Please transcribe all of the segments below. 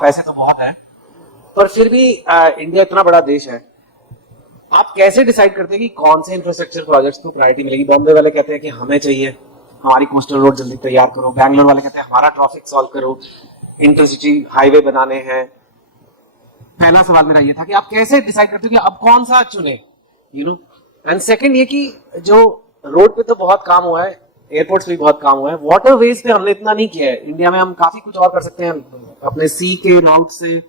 पैसे तो बहुत है, पर फिर भी इंडिया इतना बड़ा देश है, आप कैसे डिसाइड करते हैं कि कौन से इंफ्रास्ट्रक्चर प्रोजेक्ट्स को प्रायोरिटी मिलेगी? बॉम्बे वाले कहते हैं कि हमें चाहिए, हमारी कोस्टल रोड जल्दी तैयार करो, बैंगलोर वाले कहते हैं हमारा ट्रैफिक सॉल्व करो, इंटरसिटी हाईवे बनाने हैं। पहला सवाल मेरा ये था कि आप कैसे डिसाइड करते हो कि अब कौन सा चुने, यू नो। एंड सेकंड ये कि जो रोड पे तो बहुत काम हुआ है, एयरपोर्ट्स पे भी बहुत काम हुआ है, वाटरवेज पे हमने इतना नहीं किया है। इंडिया में हम काफी कुछ और कर सकते हैं अपने सी के राउट से,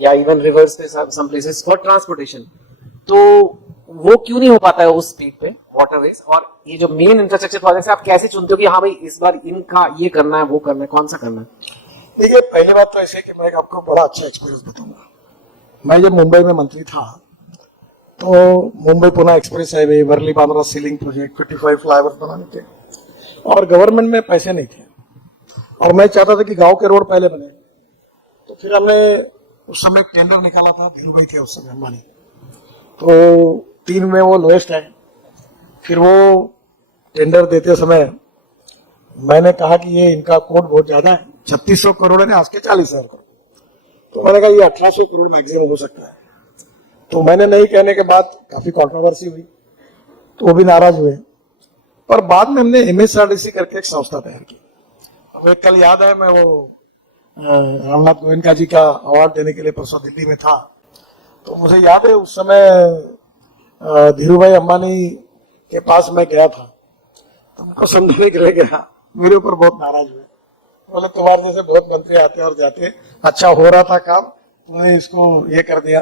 या इवन रिवर्स पे, सम प्लेसेस फॉर ट्रांसपोर्टेशन। तो वो क्यों नहीं हो पाता है उस स्पीड पे वाटरवेज? और ये जो मेन इंफ्रास्ट्रक्चर प्रोजेक्ट है, आप कैसे चुनते हो कि हाँ भाई इस बार इनका ये करना है, वो करना है, कौन सा करना है? देखिए, पहली बात तो ऐसे कि मैं आपको बड़ा अच्छा एक्सपीरियंस बताऊंगा। मैं जब मुंबई में मंत्री था तो Mumbai Pune express highway, Worli Bandra sea link project, 55 flyover बनाने थे और गवर्नमेंट में पैसे नहीं थे और मैं चाहता था कि गांव के रोड पहले बने। तो फिर हमने उस समय टेंडर निकाला था, धीरू भाई थे उस समय अंबानी, तो 3 में वो लोएस्ट है। फिर वो टेंडर देते समय मैंने कहा कि ये इनका कोड बहुत ज्यादा है, 3600 करोड़ है, आज के 40,000 करोड़। तो मैंने कहा ये 1800 करोड़ मैक्सिमम हो सकता है। तो मैंने नहीं कहने के बाद काफी कंट्रोवर्सी हुई, तो वो भी नाराज हुए। पर बाद में हमने MSRDC करके एक संस्था तैयार की। हमें कल याद है, मैं वो रामनाथ गोयनका जी का अवार्ड देने के लिए परसों दिल्ली में था, तो मुझे याद है उस समय धीरू भाई अंबानी के पास मैं गया था, तो उनको समझने के लिए गया, मेरे ऊपर बहुत नाराज हुए। बोले तुम्हारे जैसे बहुत मंत्री आते और जाते, अच्छा हो रहा था काम, तुमने इसको ये कर दिया।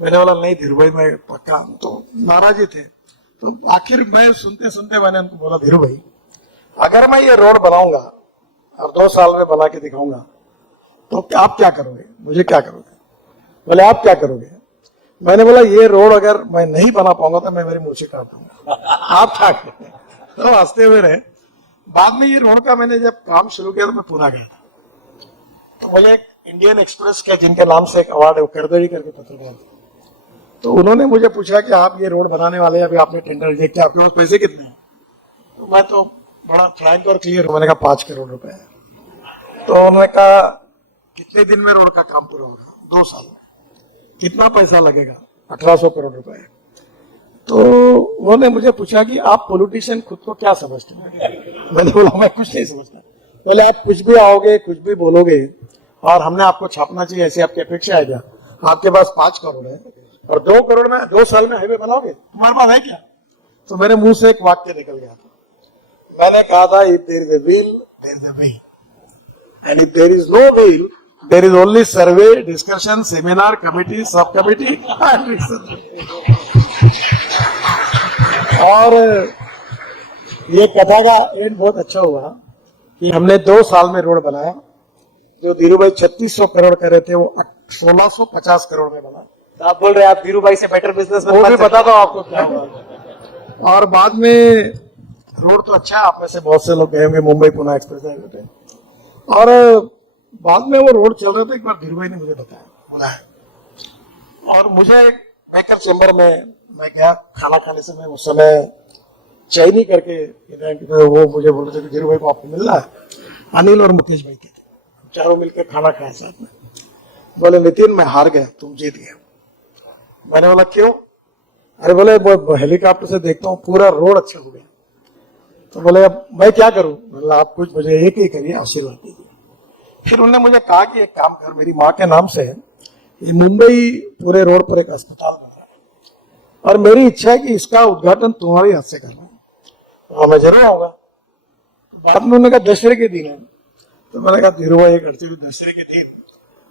मैंने बोला नहीं धीरू भाई, मैं पक्का, तो नाराज ही थे। तो आखिर मैं सुनते सुनते मैंने उनको बोला धीरू भाई, अगर मैं ये रोड बनाऊंगा और 2 साल में बना के दिखाऊंगा तो आप क्या करोगे, मुझे क्या करोगे? बोले आप क्या करोगे? मैंने बोला ये रोड अगर मैं नहीं बना पाऊंगा तो मैं मेरी मूछें काट दूंगा, आप क्या करोगे? तो हंसते हुए रहे। बाद में ये रोड का मैंने जब काम शुरू किया तो मैं पुणे गया था, तो मुझे एक इंडियन एक्सप्रेस के जिनके नाम से एक अवार्ड है, वो करदड़ी करके पत्रकार थे, तो उन्होंने मुझे पूछा कि आप ये रोड बनाने वाले हैं, अभी आपने टेंडर रिजेक्ट किया, आपके पास पैसे कितने हैं? तो मैं तो बड़ा फ्रैंक और क्लियर, मैंने कहा 5 करोड़ रुपए है। तो उन्होंने कहा कितने दिन में रोड का काम पूरा होगा? 2 साल। कितना पैसा लगेगा? 1800 करोड़ रुपए। तो उन्होंने मुझे पूछा कि आप पॉलिटिशियन खुद को क्या समझते हैं? मैंने बोला मैं कुछ नहीं समझता। बोले आप कुछ भी आओगे, कुछ भी बोलोगे और हमने आपको छापना चाहिए, ऐसी आपकी अपेक्षा है क्या? आपके पास 5 करोड़ है और 2 करोड़ में 2 साल में हाईवे बनाओगे, तुम्हारे पास है क्या? तो मेरे मुंह से एक वाक्य निकल गया था, मैंने कहा था if there is a will there is a way, and if there is no will there is only survey, discussion, seminar, committee, sub committee. और ये कथा का एंड बहुत अच्छा हुआ कि हमने 2 साल में रोड बनाया। जो धीरू भाई 3600 करोड़ कर रहे थे वो 1650 करोड़ में बना। तो आप बोल रहे हैं आप धीरू भाई से बेटर बिजनेस, वो भी बता दो आपको क्या हुआ। और बाद में रोड तो अच्छा है, आप में से बहुत से लोग गए होंगे मुंबई पुणे एक्सप्रेस हाईवे पे, और बाद में वो रोड चल रहा था, एक बार धीरू भाई ने मुझे बताया और मुझे मेकर चेंबर में मैं गया खाना खाने से, मैं उस समय चैनी करके वो मुझे बोल रहे थे कि धीरू भाई को आपको मिलना है। अनिल और मुकेश भाई थे, चारों मिलकर खाना खाया साथ में। बोले नितिन मैं हार गया, तुम जीत गया। मैंने बोला क्यों? अरे बोले हेलीकॉप्टर से देखता हूँ पूरा रोड अच्छा हो गया। तो बोले अब मैं क्या करूं? बोला आप कुछ मुझे एक ही करिए, आशीर्वाद दीजिए। फिर उन्होंने मुझे कहा कि एक काम कर, मेरी माँ के नाम से ये मुंबई पूरे रोड पर एक अस्पताल बन रहा है और मेरी इच्छा है कि इसका उद्घाटन तुम्हारे हाथ से करना है। तो मैं जरूर आऊंगा। बाद में उन्होंने कहा दशहरे के दिन है, तो मैंने कहा धीरू भाई एक दशहरे के दिन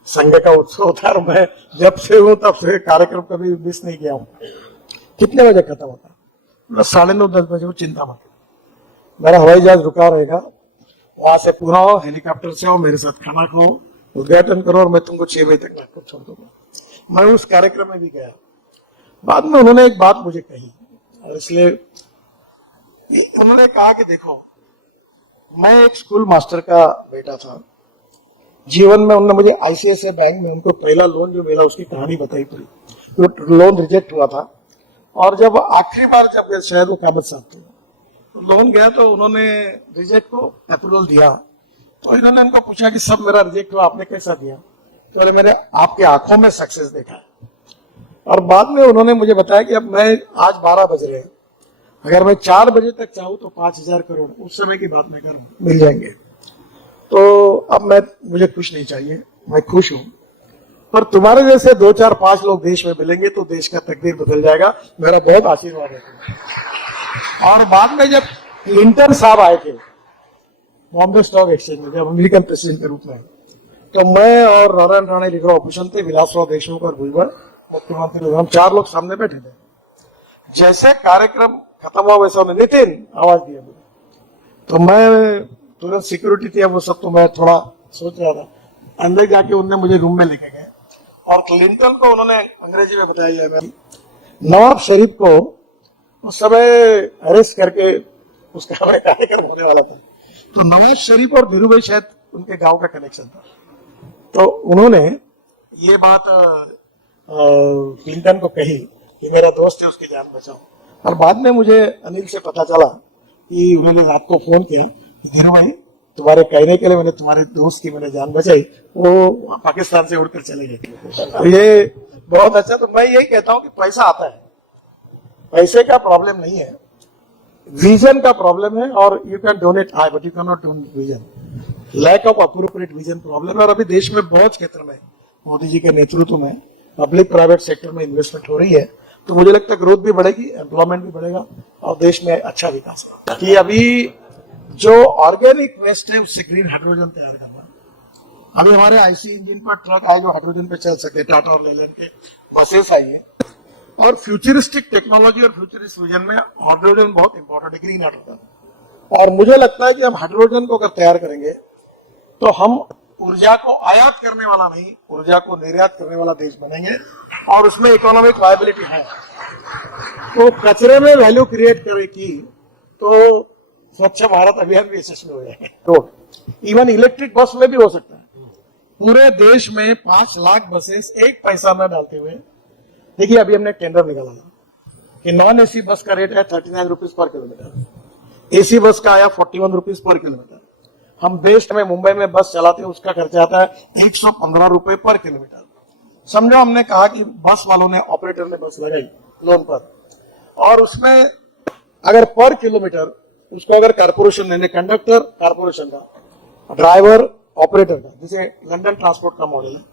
संघ का उत्सव होता है, मैं जब से हूं तब से कार्यक्रम कभी मिस नहीं किया हूं। कितने बजे खत्म होता है? 9:30 10 बजे। वो चिंता मत, मेरा हवाई जहाज रुका रहेगा, वहां से पूरा हो, हेलीकॉप्टर से हो, मेरे साथ खाना खाओ, उद्घाटन करो और मैं तुमको 6 बजे तक नागपुर छोड़ दूंगा। मैं उस कार्यक्रम में भी गया। बाद में उन्होंने एक बात मुझे कही और इसलिए उन्होंने कहा कि देखो मैं एक स्कूल मास्टर का बेटा था, जीवन में उन्होंने मुझे ICICI बैंक में उनको पहला लोन जो मिला उसकी कहानी बताई पूरी। वो लोन रिजेक्ट हुआ था और जब आखिरी बार जब शायद वो कामत साहब थे, लोन गया तो उन्होंने रिजेक्ट को अप्रूवल दिया। तो इन्होंने उनको पूछा कि सब मेरा रिजेक्ट हुआ, आपने कैसा दिया? तो बोले मैंने आपकी आंखों में सक्सेस देखा है। और बाद में उन्होंने मुझे बताया कि अब मैं आज 12 बज रहे हैं, अगर मैं 4 बजे तक चाहूँ तो 5,000 करोड़ उस समय की बात मैं करूँ मिल जाएंगे। तो अब मुझे कुछ नहीं चाहिए, मैं खुश हूं। पर तुम्हारे जैसे 2, 4, 5 लोग देश में मिलेंगे तो देश का तकदीर बदल जाएगा। मेरा बहुत आशीर्वाद है तुम्हें। और बाद में जब क्लिंटन साहब आए थे बॉम्बे स्टॉक एक्सचेंज में, जब अमेरिकन प्रेसिडेंट के रूप में, तो मैं और नारायण राणे लीडर ऑपोजिशन थे, विलासराव देशमुख और भुजबल मुख्यमंत्री, हम 4 लोग सामने बैठे थे। जैसे कार्यक्रम खत्म हुआ वैसे उन्होंने नितिन आवाज दिया मुझे, तो मैं तुरंत सिक्योरिटी थी वो सब, तो मैं थोड़ा सोच रहा था। अंदर जाके उन्होंने मुझे रूम में लेके गए और क्लिंटन को उन्होंने अंग्रेजी में बताया जाए, नवाब शरीफ को उस समय अरेस्ट करके उसका कार्यक्रम होने वाला था। तो नवाज शरीफ और धीरू भाई शायद उनके गांव का कनेक्शन था, तो उन्होंने ये बात क्लिंटन को कही कि मेरा दोस्त है उसकी जान बचाओ। और बाद में मुझे अनिल से पता चला कि उन्होंने रात को फोन किया, धीरू भाई तुम्हारे कहने के लिए मैंने तुम्हारे दोस्त की मैंने जान बचाई, वो पाकिस्तान से उड़कर चले गए। तो ये बहुत अच्छा। तो मैं यही कहता हूं कि पैसा आता है, पैसे का प्रॉब्लम नहीं है, विजन का प्रॉब्लम है। और you can donate eye but you can not donate vision, lack of appropriate vision problem है। और अभी देश में बहुत क्षेत्र में मोदी जी के नेतृत्व में पब्लिक प्राइवेट सेक्टर में इन्वेस्टमेंट हो रही है, तो मुझे लगता है ग्रोथ भी बढ़ेगी, एम्प्लॉयमेंट भी बढ़ेगा और देश में अच्छा विकास होगा। कि अभी जो ऑर्गेनिक वेस्ट है उससे ग्रीन हाइड्रोजन तैयार करना, अभी हमारे आईसी इंजन पर ट्रक आए जो हाइड्रोजन पे चल सकते, टाटा और लेलैंड के बसेस आई है। और फ्यूचरिस्टिक टेक्नोलॉजी और फ्यूचरिस्ट विजन में हाइड्रोजन बहुत इंपॉर्टेंट है, ग्रीन हाइड्रोजन। और मुझे लगता है कि हम हाइड्रोजन को अगर तैयार करेंगे तो हम ऊर्जा को आयात करने वाला नहीं, ऊर्जा को निर्यात करने वाला देश बनेंगे और उसमें इकोनॉमिक वायबिलिटी है। तो कचरे में वैल्यू क्रिएट करेगी तो स्वच्छ भारत अभियान भी यशस्वी हो जाएगा। तो इवन इलेक्ट्रिक बस में भी हो सकता है। पूरे देश में 5 लाख बसेस एक पैसा न डालते हुए, देखिए अभी हमने टेंडर निकाला कि नॉन एसी बस का रेट है 39 rupees per kilometre, AC bus का आया 41 रुपीज पर किलोमीटर। हम देश में मुंबई में बस चलाते हैं, उसका खर्चा आता है 115 रुपए पर किलोमीटर। समझो हमने कहा कि बस वालों ने, ऑपरेटर ने बस लगाई लोन पर, और उसमें अगर पर किलोमीटर उसको अगर कारपोरेशन ने, कंडक्टर कारपोरेशन का, ड्राइवर ऑपरेटर का, जिसे लंदन ट्रांसपोर्ट का मॉडल है,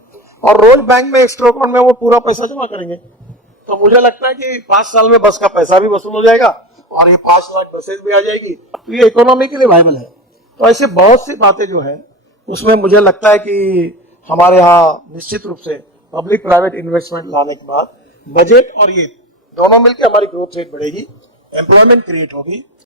और रोज बैंक में एक्स्ट्रा अकाउंट में वो पूरा पैसा जमा करेंगे, तो मुझे लगता है कि 5 साल में बस का पैसा भी वसूल हो जाएगा और ये 5 लाख बसेस भी आ जाएगी, तो ये इकोनॉमिकली वायबल है। तो ऐसे बहुत सी बातें जो है उसमें मुझे लगता है कि हमारे यहाँ निश्चित रूप से पब्लिक प्राइवेट इन्वेस्टमेंट लाने के बाद बजट और ये दोनों मिलकर हमारी ग्रोथ रेट बढ़ेगी, एम्प्लॉयमेंट क्रिएट होगी